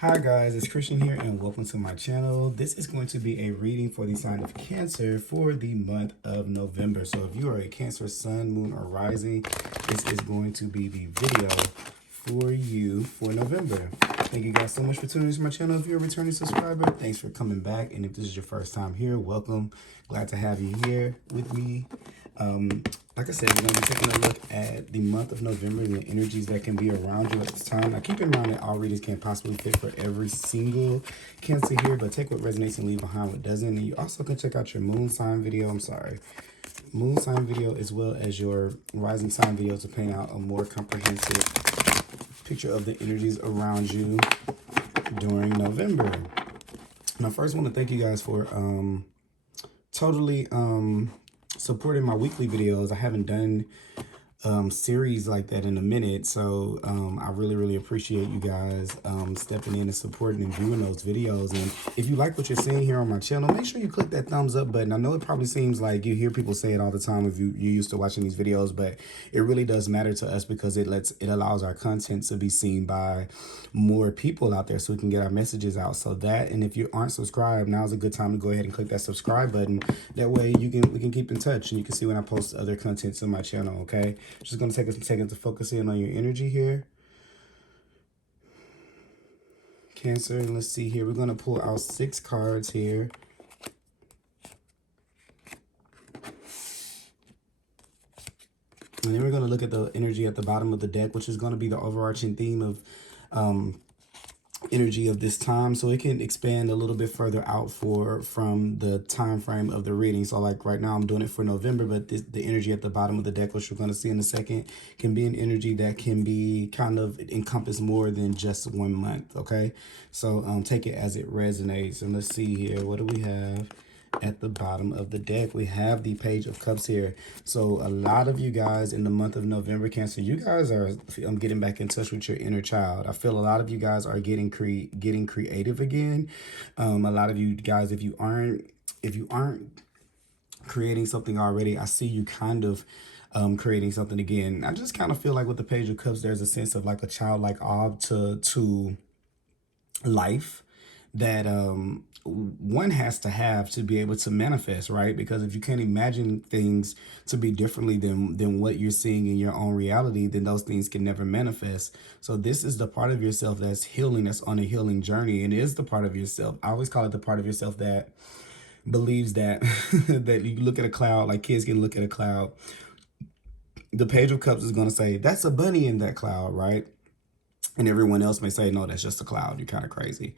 Hi guys, it's Christian here and welcome to my channel. This is going to be a reading for the sign of Cancer for the month of November. So if you are a Cancer sun, moon, or rising, this is going to be the video for you for November. Thank you guys so much for tuning into my channel. If you're a returning subscriber, thanks for coming back. And if this is your first time here, welcome. Glad to have you here with me. Like I said, we're going to be taking a look at the month of November and the energies that can be around you at this time. Now, keep in mind that all readings can't possibly fit for every single Cancer here, but take what resonates and leave behind what doesn't. And you also can check out your moon sign video. Moon sign video as well as your rising sign video to paint out a more comprehensive picture of the energies around you during November. Now, first, I want to thank you guys for totally supporting my weekly videos. I haven't done series like that in a minute, so I really appreciate you guys stepping in and supporting and viewing those videos. And if you like what you're seeing here on my channel, make sure you click that thumbs up button. I know it probably seems like you hear people say it all the time if you're used to watching these videos, but it really does matter to us because it allows our content to be seen by more people out there so we can get our messages out. So that, and if you aren't subscribed, now's a good time to go ahead and click that subscribe button. That way we can keep in touch and you can see when I post other contents on my channel. Okay, just going to take us a second to focus in on your energy here, Cancer. And let's see here. We're going to pull out 6 cards here. And then we're going to look at the energy at the bottom of the deck, which is going to be the overarching theme of energy of this time, so it can expand a little bit further out from the time frame of the reading. So like right now I'm doing it for November, but the energy at the bottom of the deck, which we're going to see in a second, can be an energy that can be kind of encompass more than just 1 month. Okay, so take it as it resonates. And let's see here, what do we have at the bottom of the deck? We have the Page of Cups here. So a lot of you guys in the month of November, Cancer, you guys are getting back in touch with your inner child. I feel a lot of you guys are getting creative again. A lot of you guys, if you aren't creating something already, I see you kind of creating something again. I just kind of feel like with the Page of Cups, there's a sense of like a childlike awe to life that one has to have to be able to manifest, right? Because if you can't imagine things to be differently than what you're seeing in your own reality, then those things can never manifest. So this is the part of yourself that's healing, that's on a healing journey. And it is the part of yourself, I always call it the part of yourself that believes that that you look at a cloud, like kids can look at a cloud. The Page of Cups is going to say, that's a bunny in that cloud, right? And everyone else may say, no, that's just a cloud. You're kind of crazy.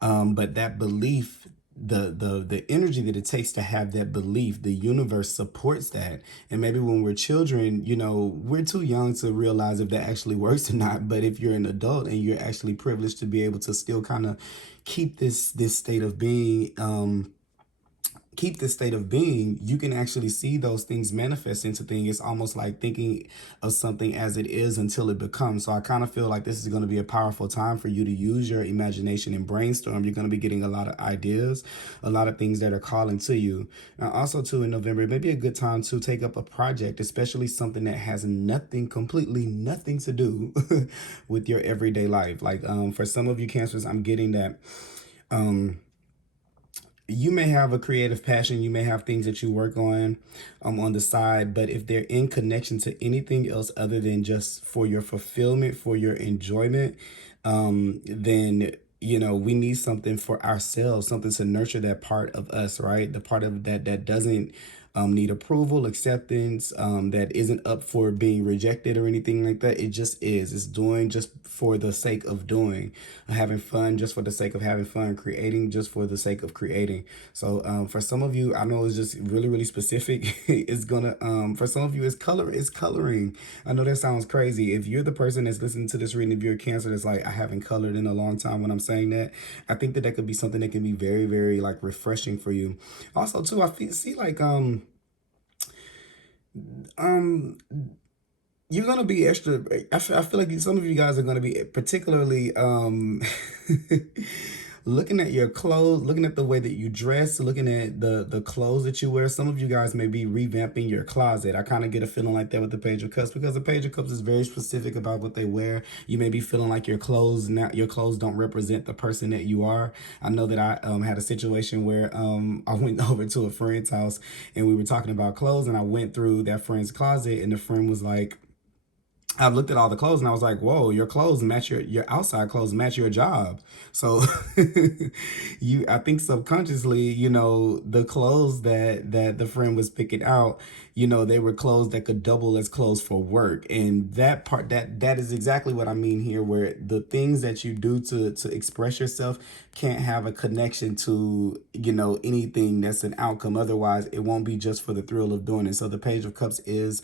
But that belief, the energy that it takes to have that belief, the universe supports that. And maybe when we're children, you know, we're too young to realize if that actually works or not. But if you're an adult and you're actually privileged to be able to still kind of keep this state of being, you can actually see those things manifest into things. It's almost like thinking of something as it is until it becomes. So I kind of feel like this is going to be a powerful time for you to use your imagination and brainstorm. You're going to be getting a lot of ideas, a lot of things that are calling to you. Now, also too, in November, it may be a good time to take up a project, especially something that has completely nothing to do with your everyday life. Like for some of you Cancers, I'm getting that you may have a creative passion, you may have things that you work on the side, but if they're in connection to anything else other than just for your fulfillment, for your enjoyment, then you know, we need something for ourselves, something to nurture that part of us, right? The part of that doesn't need approval, acceptance, that isn't up for being rejected or anything like that. It just is. It's doing just for the sake of doing, having fun just for the sake of having fun, creating just for the sake of creating. So for some of you, I know it's just really specific. It's gonna for some of you, it's coloring. I know that sounds crazy. If you're the person that's listening to this reading, if you're a Cancer that's like, I haven't colored in a long time, when I'm saying that, I think that could be something that can be very like refreshing for you. Also too, see like you're gonna be I feel like some of you guys are gonna be particularly looking at your clothes, looking at the way that you dress, looking at the clothes that you wear. Some of you guys may be revamping your closet. I kind of get a feeling like that with the Page of Cups, because the Page of Cups is very specific about what they wear. You may be feeling like your clothes don't represent the person that you are. I know that I had a situation where I went over to a friend's house and we were talking about clothes, and I went through that friend's closet, and the friend was like, I looked at all the clothes and I was like, whoa, your clothes match your outside clothes match your job. So I think subconsciously, the clothes that the friend was picking out, they were clothes that could double as clothes for work. And that part, that is exactly what I mean here, where the things that you do to express yourself can't have a connection to, anything that's an outcome. Otherwise, it won't be just for the thrill of doing it. So the Page of Cups is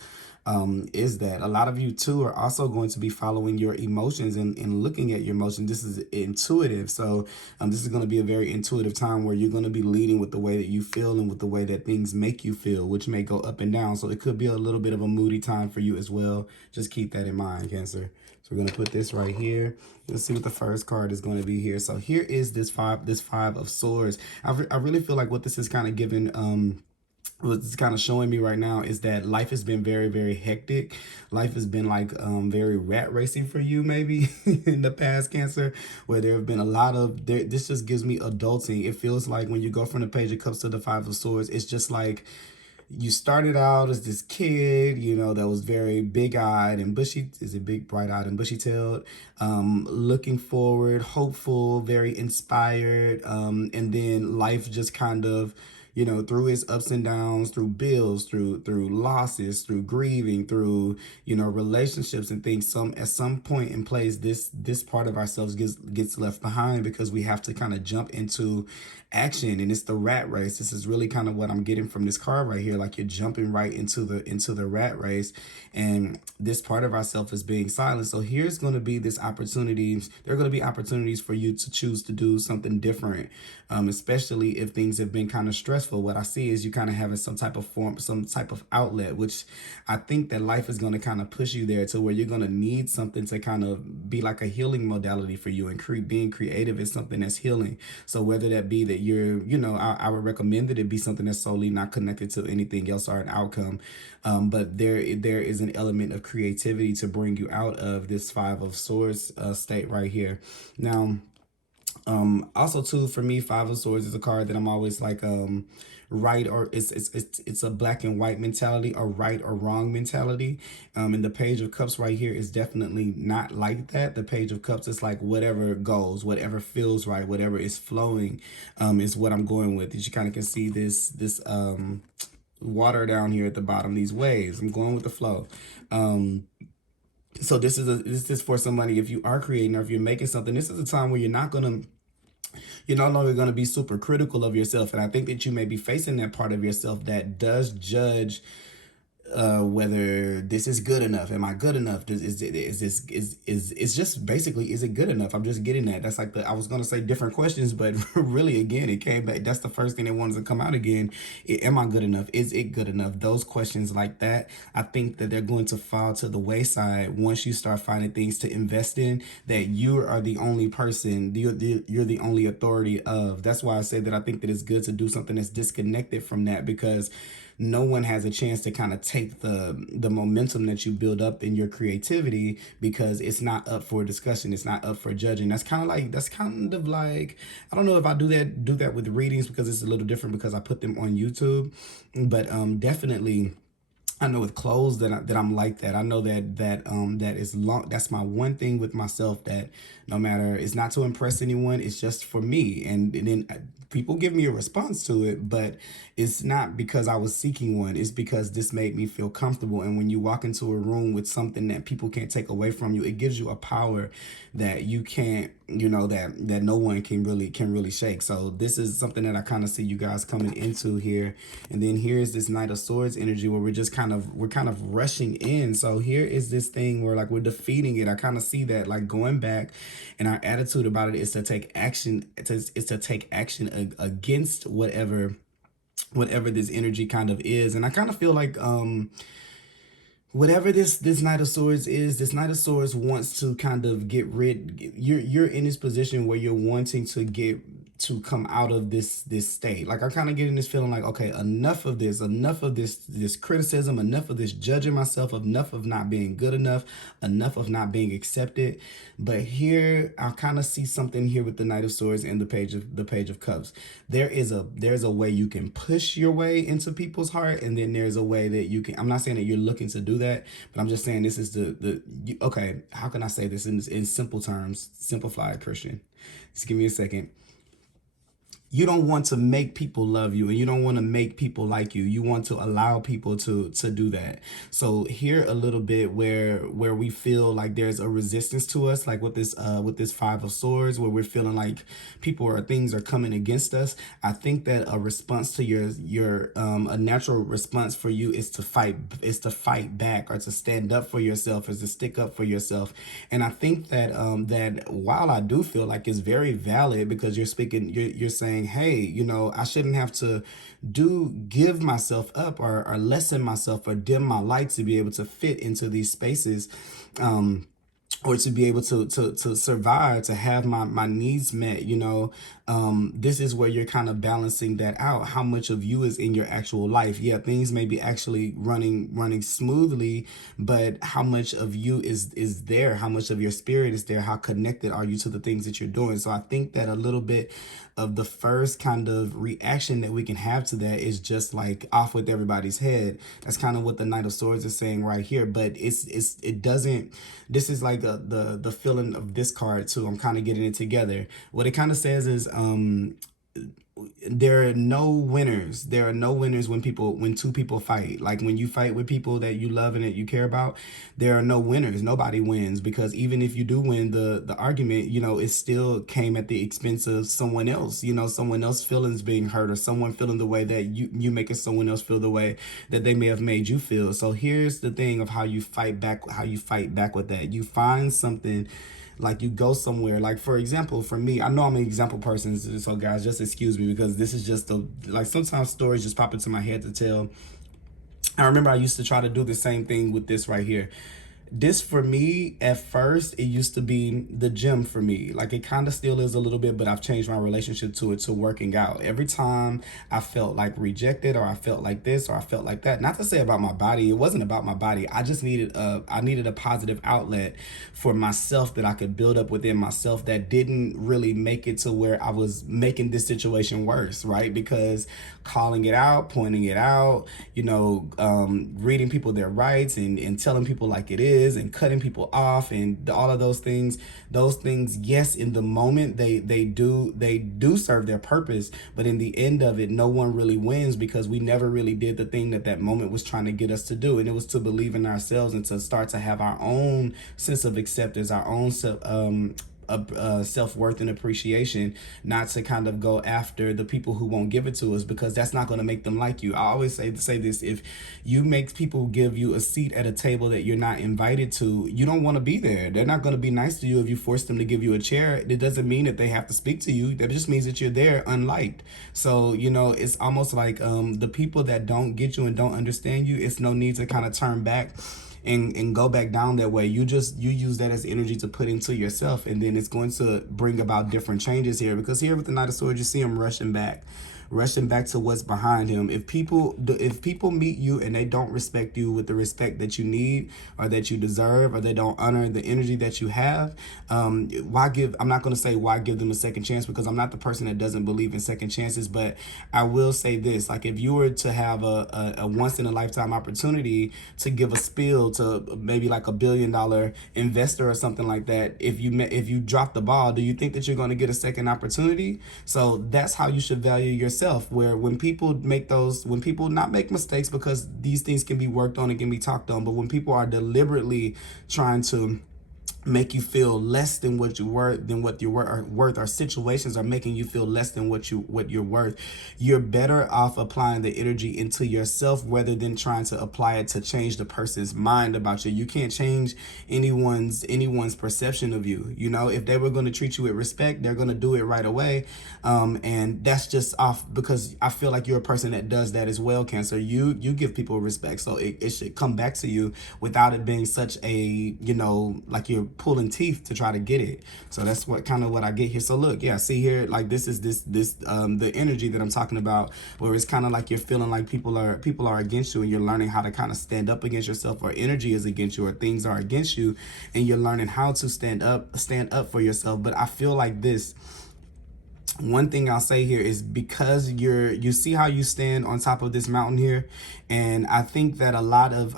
that a lot of you too are also going to be following your emotions and looking at your emotions. This is intuitive. So this is going to be a very intuitive time where you're going to be leading with the way that you feel and with the way that things make you feel, which may go up and down. So it could be a little bit of a moody time for you as well. Just keep that in mind, Cancer. So we're going to put this right here. Let's see what the first card is going to be here. So here is this five of swords. I really feel like what this is kind of giving what's kind of showing me right now is that life has been very, very hectic. Life has been like very rat racing for you, maybe in the past, Cancer, where there have been a lot of this just gives me adulting. It feels like when you go from the Page of Cups to the Five of Swords, it's just like you started out as this kid, that was very big-eyed and bushy. Is it big, bright-eyed and bushy-tailed? Looking forward, hopeful, very inspired. And then life just kind of, through its ups and downs, through bills, through losses, through grieving, through, relationships and things. At some point in place, this part of ourselves gets left behind because we have to kind of jump into action, and it's the rat race. This is really kind of what I'm getting from this card right here. Like you're jumping right into the rat race, and this part of ourself is being silent. So here's going to be this opportunity. There are going to be opportunities for you to choose to do something different, especially if things have been kind of stressful. What I see is you kind of having some type of form, some type of outlet, which I think that life is going to kind of push you there to where you're going to need something to kind of be like a healing modality for you, and being creative is something that's healing. So whether that be that you're, I would recommend that it be something that's solely not connected to anything else or an outcome. But there is an element of creativity to bring you out of this Five of Swords state right here. Now, also too, for me, Five of Swords is a card that I'm always like, right, or it's a black and white mentality, a right or wrong mentality. And the Page of Cups right here is definitely not like that. The Page of Cups is like whatever goes, whatever feels right, whatever is flowing, is what I'm going with. As you kind of can see this water down here at the bottom, these waves. I'm going with the flow. So this is for somebody, if you are creating or if you're making something, this is a time where you're no longer going to be super critical of yourself. And I think that you may be facing that part of yourself that does judge whether this is good enough. Am I good enough? It's just basically, is it good enough? I'm just getting that. That's like I was going to say different questions, but really, again, it came back. That's the first thing that wanted to come out again. Am I good enough? Is it good enough? Those questions like that, I think that they're going to fall to the wayside once you start finding things to invest in that you are the only person, you're the only authority of. That's why I say that I think that it's good to do something that's disconnected from that, because no one has a chance to kind of take the momentum that you build up in your creativity, because it's not up for discussion. It's not up for judging. That's kind of like, I don't know if I do that with readings, because it's a little different because I put them on YouTube, but definitely I know with clothes that I'm like that. I know that is long. That's my one thing with myself, that no matter, it's not to impress anyone. It's just for me. And then people give me a response to it, but it's not because I was seeking one. It's because this made me feel comfortable. And when you walk into a room with something that people can't take away from you, it gives you a power that you can't, that no one can really shake. So this is something that I kind of see you guys coming into here. And then here's this Knight of Swords energy where we're kind of rushing in. So here is this thing where like we're defeating it. I kind of see that like going back, and our attitude about it is to take action. Is to take action against whatever this energy kind of is. And I kind of feel like whatever this Knight of Swords is, this Knight of Swords wants to kind of get rid. You're in this position where you're wanting to get come out of this state. Like I'm kind of getting this feeling like, okay, enough of this criticism, enough of this judging myself, enough of not being good enough of not being accepted. But here I kind of see something here with the Knight of Swords and the Page of Cups. There's a way you can push your way into people's heart, and then there's a way that you can. I'm not saying that you're looking to do that, but I'm just saying this is okay. How can I say this in simple terms, simplified Christian? Just give me a second. You don't want to make people love you, and you don't want to make people like you. You want to allow people to do that. So here a little bit where we feel like there's a resistance to us, like with this Five of Swords, where we're feeling like people or things are coming against us. I think that a response to your a natural response for you is to fight back, or to stand up for yourself, or to stick up for yourself. And I think that that while I do feel like it's very valid, because you're saying, hey, you know, I shouldn't have to give myself up, or lessen myself, or dim my light to be able to fit into these spaces, or to be able to survive, to have my needs met, you know. This is where you're kind of balancing that out. How much of you is in your actual life? Yeah, things may be actually running smoothly, but how much of you is there? How much of your spirit is there? How connected are you to the things that you're doing? So I think that a little bit of the first kind of reaction that we can have to that is just like off with everybody's head. That's kind of what the Knight of Swords is saying right here. But it doesn't. This is like the feeling of this card too. I'm kind of getting it together. What it kind of says is there are no winners. There are no winners when two people fight. Like when you fight with people that you love and that you care about, there are no winners. Nobody wins, because even if you do win the argument, you know, it still came at the expense of someone else, you know, someone else's feelings being hurt, or someone feeling the way that you making someone else feel the way that they may have made you feel. So here's the thing of how you fight back with that. You find something. Like you go somewhere, like for example, for me, I know I'm an example person, so guys, just excuse me, because this is just like sometimes stories just pop into my head to tell. I remember I used to try to do the same thing with this right here. This for me, at first, it used to be the gym for me. Like it kind of still is a little bit, but I've changed my relationship to it, to working out. Every time I felt like rejected, or I felt like this, or I felt like that, not to say about my body, it wasn't about my body. I just needed a positive outlet for myself that I could build up within myself, that didn't really make it to where I was making this situation worse, right? Because calling it out, pointing it out, you know, reading people their rights, and telling people like it is, and cutting people off, and all of those things, yes, in the moment they do serve their purpose, but in the end of it, no one really wins, because we never really did the thing that moment was trying to get us to do, and it was to believe in ourselves, and to start to have our own sense of acceptance, our own self-worth and appreciation, not to kind of go after the people who won't give it to us, because that's not going to make them like you. I always say this: if you make people give you a seat at a table that you're not invited to, you don't want to be there. They're not going to be nice to you if you force them to give you a chair. It doesn't mean that they have to speak to you. That just means that you're there unliked. So, you know, it's almost like the people that don't get you and don't understand you, it's no need to kind of turn back and go back down that way. You use that as energy to put into yourself, and then it's going to bring about different changes here. Because here with the Knight of Swords, you see him rushing back to what's behind him. If people meet you and they don't respect you with the respect that you need, or that you deserve, or they don't honor the energy that you have, I'm not going to say why give them a second chance, because I'm not the person that doesn't believe in second chances. But I will say this: like if you were to have a once in a lifetime opportunity to give a spiel to maybe like $1 billion investor or something like that, if you drop the ball, do you think that you're going to get a second opportunity? So that's how you should value yourself. Where when people not make mistakes, because these things can be worked on and can be talked on, but when people are deliberately trying to make you feel less than what you're worth, or situations are making you feel less than what you're worth, you're better off applying the energy into yourself, rather than trying to apply it to change the person's mind about you. You can't change anyone's perception of you. You know, if they were going to treat you with respect, they're going to do it right away. And that's just off, because I feel like you're a person that does that as well, Cancer. You give people respect, so it should come back to you without it being such a, you know, like you're pulling teeth to try to get it. So that's what kind of what I get here. So look, yeah, see here, like this is the energy that I'm talking about, where it's kind of like you're feeling like people are against you, and you're learning how to kind of stand up against yourself, or energy is against you, or things are against you, and you're learning how to stand up for yourself. But I feel like this, one thing I'll say here is, because you see how you stand on top of this mountain here, and I think that a lot of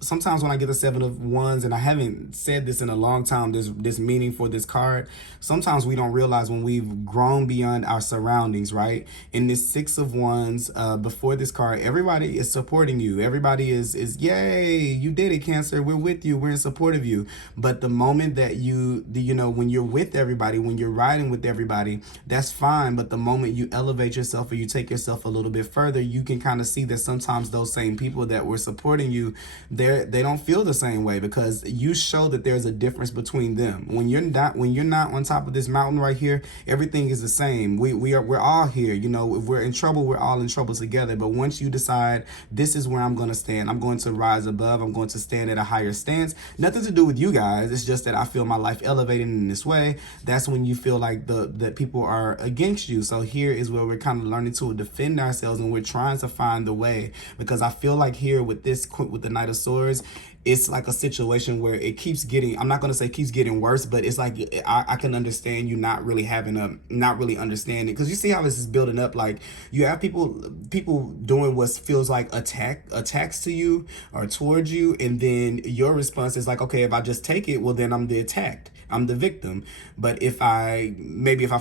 sometimes when I get the 7 of Wands, and I haven't said this in a long time, this meaning for this card, sometimes we don't realize when we've grown beyond our surroundings, right? In this 6 of Wands, before this card, everybody is supporting you. Everybody is yay, you did it, Cancer, we're with you, we're in support of you. But the moment that you know, when you're with everybody, when you're riding with everybody, that's fine. But the moment you elevate yourself, or you take yourself a little bit further, you can kind of see that sometimes those same people that were supporting you, they don't feel the same way, because you show that there's a difference between them. When you're not on top of this mountain right here, everything is the same. We're all here. You know, if we're in trouble, we're all in trouble together. But once you decide, this is where I'm going to stand, I'm going to rise above, I'm going to stand at a higher stance, nothing to do with you guys, it's just that I feel my life elevating in this way, that's when you feel like that people are against you. So here is where we're kind of learning to defend ourselves, and we're trying to find the way, because I feel like here with the Knight of Swords, it's like a situation where it keeps getting, I'm not going to say keeps getting worse, but it's like I can understand you not really understanding, because you see how this is building up. Like, you have people doing what feels like attacks to you or towards you, and then your response is like, okay, if I just take it, well, then I'm the attacked, I'm the victim. But if I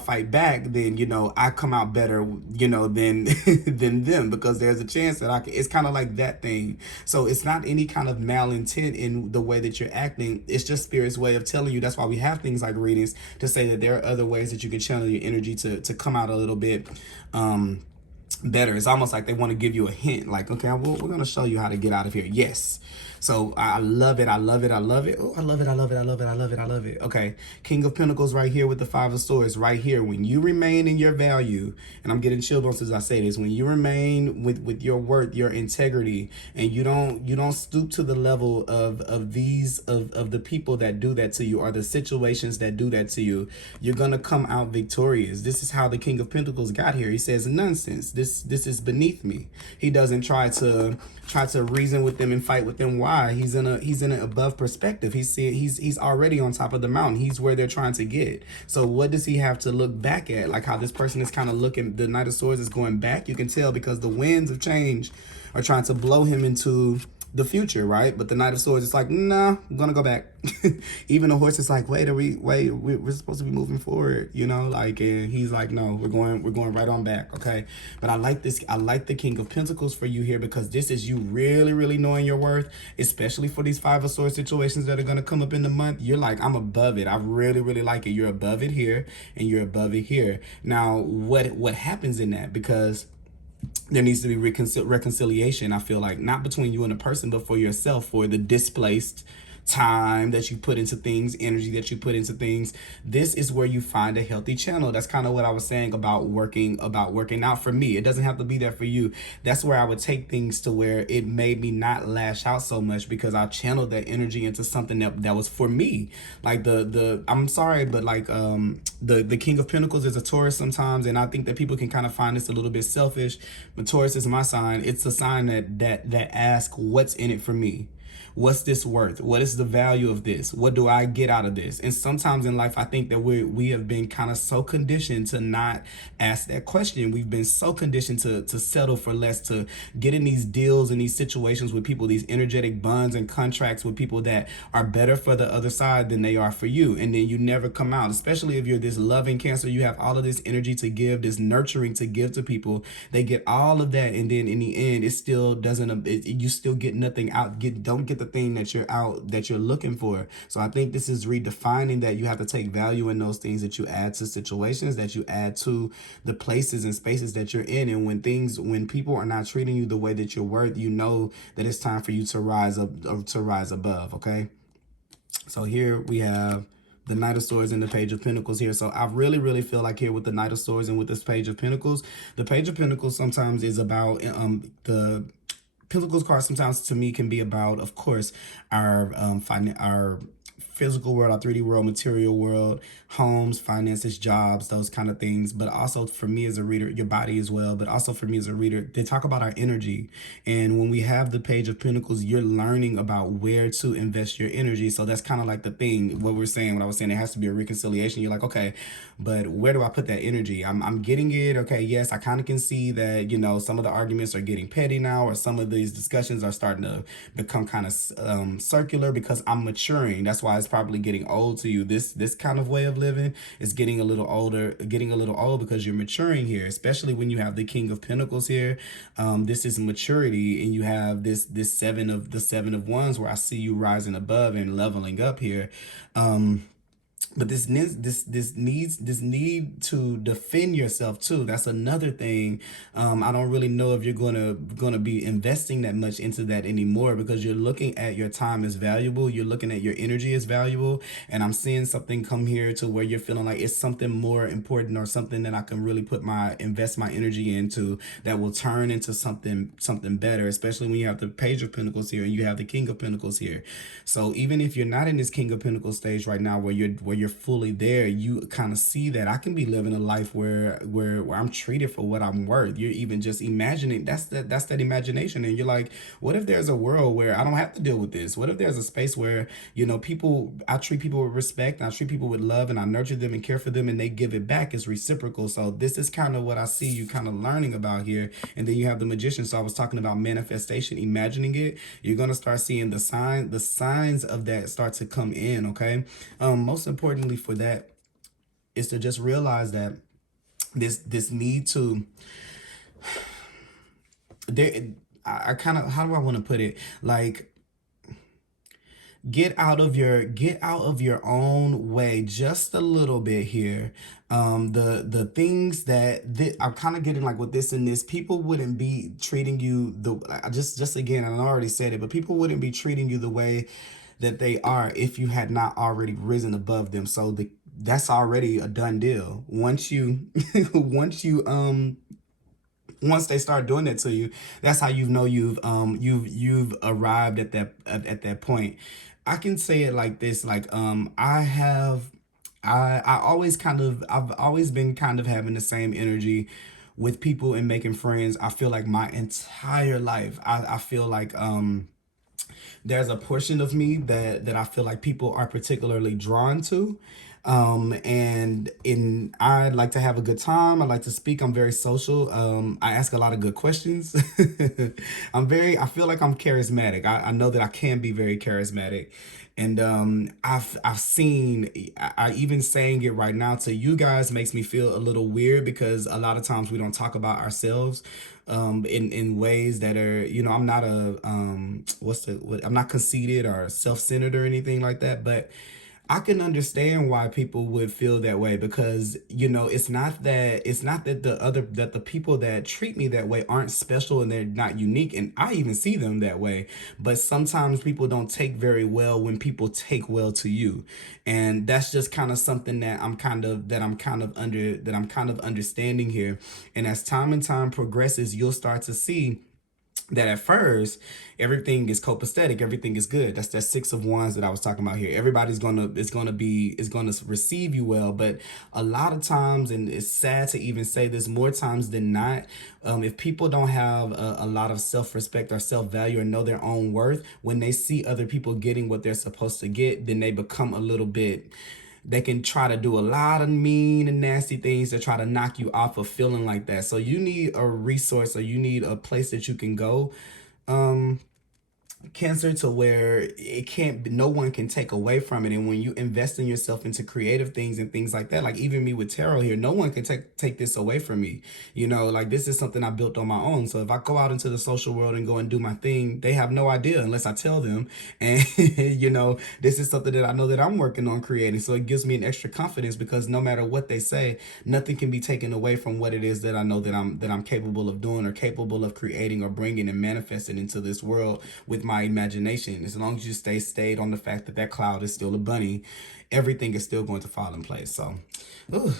fight back, then, you know, I come out better, you know, than than them, because there's a chance that it's kind of like that thing. So it's not any kind of malintent in the way that you're acting. It's just Spirit's way of telling you. That's why we have things like readings, to say that there are other ways that you can channel your energy to come out a little bit better. It's almost like they want to give you a hint, like, okay, we're going to show you how to get out of here. Yes. So I love it. I love it. I love it. Oh, I love it. I love it. I love it. I love it. I love it. Okay. King of Pentacles right here with the 5 of Swords right here. When you remain in your value, and I'm getting chill bumps as I say this, when you remain with your worth, your integrity, and you don't stoop to the level of the people that do that to you, or the situations that do that to you, you're going to come out victorious. This is how the King of Pentacles got here. He says, nonsense. This is beneath me. He doesn't try to reason with them and fight with them. Why? He's in an above perspective. He's already on top of the mountain. He's where they're trying to get. So what does he have to look back at? Like how this person is kind of looking, the Knight of Swords is going back. You can tell because the winds of change are trying to blow him into the future, right? But the Knight of Swords is like, nah, I'm gonna go back. Even the horse is like, we're supposed to be moving forward, you know, like, and he's like, no, we're going right on back. Okay. But I like this. I like the King of Pentacles for you here, because this is you really, really knowing your worth, especially for these 5 of Swords situations that are going to come up in the month. You're like, I'm above it. I really, really like it. You're above it here, and you're above it here. Now, what happens in that? Because there needs to be reconciliation, I feel like, not between you and a person, but for yourself, for the displaced time that you put into things, energy that you put into things. This is where you find a healthy channel. That's kind of what I was saying about working out for me. It doesn't have to be there for you. That's where I would take things to where it made me not lash out so much, because I channeled that energy into something that was for me. Like I'm sorry, but like the King of Pentacles is a Taurus sometimes, and I think that people can kind of find this a little bit selfish. But Taurus is my sign. It's a sign that asks, what's in it for me? What's this worth? What is the value of this? What do I get out of this? And sometimes in life, I think that we have been kind of so conditioned to not ask that question. We've been so conditioned to settle for less, to get in these deals and these situations with people, these energetic bonds and contracts with people that are better for the other side than they are for you. And then you never come out, especially if you're this loving Cancer. You have all of this energy to give, this nurturing to give to people. They get all of that. And then in the end, it still doesn't, you still get nothing out. Don't get the thing that you're looking for. So I think this is redefining that you have to take value in those things that you add to situations, that you add to the places and spaces that you're in. And when people are not treating you the way that you're worth, you know that it's time for you to rise up, or to rise above. Okay. So here we have the Knight of Swords and the Page of Pentacles here. So I really, really feel like here with the Knight of Swords and with this Page of Pentacles, the Page of Pentacles sometimes is about the Pentacles card sometimes to me can be about, of course, our physical world, our 3D world, material world, homes, finances, jobs, those kind of things. But also for me as a reader, your body as well. But also for me as a reader, they talk about our energy. And when we have the Page of Pentacles, you're learning about where to invest your energy. So that's kind of like the thing, what I was saying, there has to be a reconciliation. You're like, okay, but where do I put that energy? I'm getting it. Okay, yes, I kind of can see that, you know, some of the arguments are getting petty now, or some of these discussions are starting to become kind of circular because I'm maturing. That's why it's probably getting old to you. This kind of way of living is getting a little older, getting a little old because you're maturing here, especially when you have the King of Pentacles here. This is maturity, and you have this seven of wands where I see you rising above and leveling up here. But this need to defend yourself too. That's another thing. I don't really know if you're gonna be investing that much into that anymore, because you're looking at your time as valuable. You're looking at your energy as valuable, and I'm seeing something come here to where you're feeling like it's something more important, or something that I can really invest my energy into, that will turn into something better. Especially when you have the Page of Pentacles here and you have the King of Pentacles here. So even if you're not in this King of Pentacles stage right now, where you're fully there, you kind of see that I can be living a life where I'm treated for what I'm worth. You're even just imagining, that's that imagination. And you're like, what if there's a world where I don't have to deal with this? What if there's a space where, you know, I treat people with respect, and I treat people with love, and I nurture them and care for them, and they give it back as reciprocal. So this is kind of what I see you kind of learning about here. And then you have the Magician. So I was talking about manifestation, imagining it. You're going to start seeing the signs of that start to come in. Okay. Most importantly for that is to just realize that this need to, there, I kind of, how do I want to put it? Like, get out of your own way just a little bit here. The things that I'm kind of getting, like with this and this, people wouldn't be treating you just again, I already said it, but people wouldn't be treating you the way that they are if you had not already risen above them. So that's already a done deal. Once they start doing that to you, that's how you know you've arrived at that point. I can say it like this, like I've always been kind of having the same energy with people and making friends. I feel like my entire life, I feel like there's a portion of me that I feel like people are particularly drawn to. And I like to have a good time. I like to speak. I'm very social. I ask a lot of good questions. I feel like I'm charismatic. I know that I can be very charismatic. And I've seen, I even saying it right now to you guys makes me feel a little weird, because a lot of times we don't talk about ourselves in ways that are, you know, I'm not I'm not conceited or self-centered or anything like that, but I can understand why people would feel that way, because, you know, it's not that the people that treat me that way aren't special and they're not unique, and I even see them that way. But sometimes people don't take very well when people take well to you, and that's just kind of something that I'm kind of understanding here. And as time and time progresses, you'll start to see that at first everything is copacetic, everything is good. That's that Six of Wands that I was talking about here. Everybody's gonna receive you well, but a lot of times, and it's sad to even say this, more times than not, if people don't have a lot of self-respect or self-value or know their own worth, when they see other people getting what they're supposed to get, then they become a little bit, they can try to do a lot of mean and nasty things to try to knock you off of feeling like that. So you need a resource, or you need a place that you can go, Cancer, to where no one can take away from it. And when you invest in yourself into creative things and things like that, like even me with tarot here, no one can take this away from me. You know, like this is something I built on my own. So if I go out into the social world and go and do my thing, they have no idea unless I tell them. And you know, this is something that I know that I'm working on creating. So it gives me an extra confidence, because no matter what they say, nothing can be taken away from what it is that I know that I'm capable of doing, or capable of creating, or bringing and manifesting into this world with my imagination. As long as you stayed on the fact that cloud is still a bunny, everything is still going to fall in place. So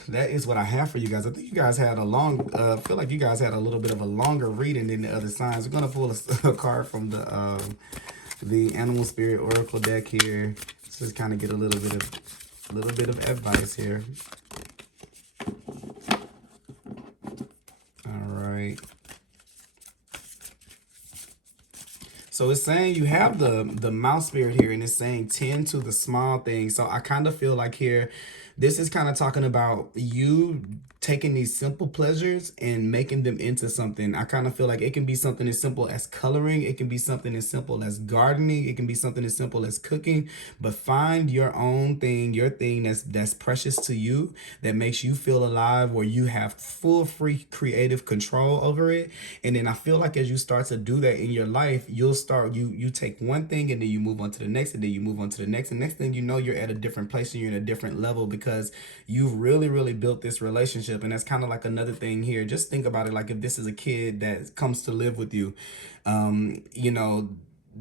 that is what I have for you guys. I think you guys had feel like you guys had a little bit of a longer reading than the other signs. We're going to pull a card from the Animal Spirit Oracle deck here. Let's just kind of get a little bit of advice here. All right. So it's saying you have the mouse spirit here, and it's saying tend to the small things. So I kind of feel like here, this is kind of talking about you taking these simple pleasures and making them into something. I kind of feel like it can be something as simple as coloring. It can be something as simple as gardening. It can be something as simple as cooking. But find your own thing, your thing that's precious to you, that makes you feel alive, where you have full free creative control over it. And then I feel like as you start to do that in your life, you'll start, you take one thing and then you move on to the next, and then you move on to the next. And next thing you know, you're at a different place and you're in a different level, because you've really built this relationship. And that's kind of like another thing here. Just think about it, like if this is a kid that comes to live with you, you know,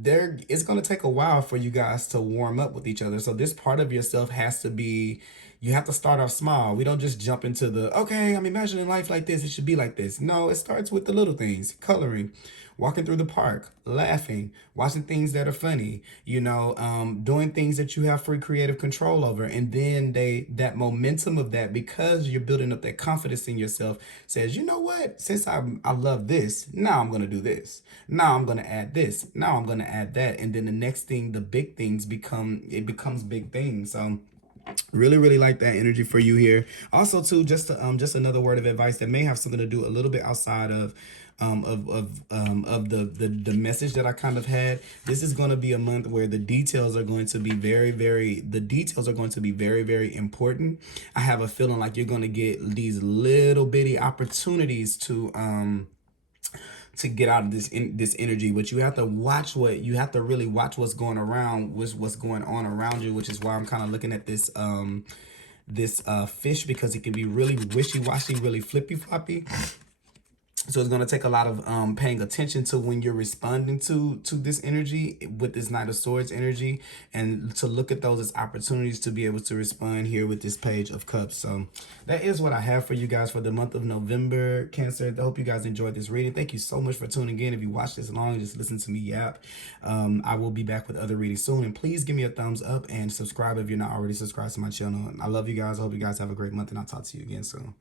it's going to take a while for you guys to warm up with each other. So this part of yourself has to be, you have to start off small. We don't just jump into the, okay, I'm imagining life like this, it should be like this. No, it starts with the little things: coloring, walking through the park, laughing, watching things that are funny, you know, doing things that you have free creative control over. And then that momentum of that, because you're building up that confidence in yourself, says, you know what, since I love this, now I'm going to do this. Now I'm going to add this. Now I'm going to add that. And then the next thing, the big things becomes big things. So really like that energy for you here. Also too, just another word of advice that may have something to do a little bit outside of the message that I kind of had. This is going to be a month where the details are going to be very important. I have a feeling like you're going to get these little bitty opportunities to get out of this energy, but you have to really watch what's going around, what's going on around you, which is why I'm kind of looking at this fish, because it can be really wishy-washy, really flippy-floppy. So it's going to take a lot of paying attention to when you're responding to this energy with this Knight of Swords energy, and to look at those as opportunities to be able to respond here with this Page of Cups. So that is what I have for you guys for the month of November, Cancer. I hope you guys enjoyed this reading. Thank you so much for tuning in. If you watched this long and just listen to me yap, I will be back with other readings soon. And please give me a thumbs up and subscribe if you're not already subscribed to my channel. I love you guys. I hope you guys have a great month, and I'll talk to you again soon.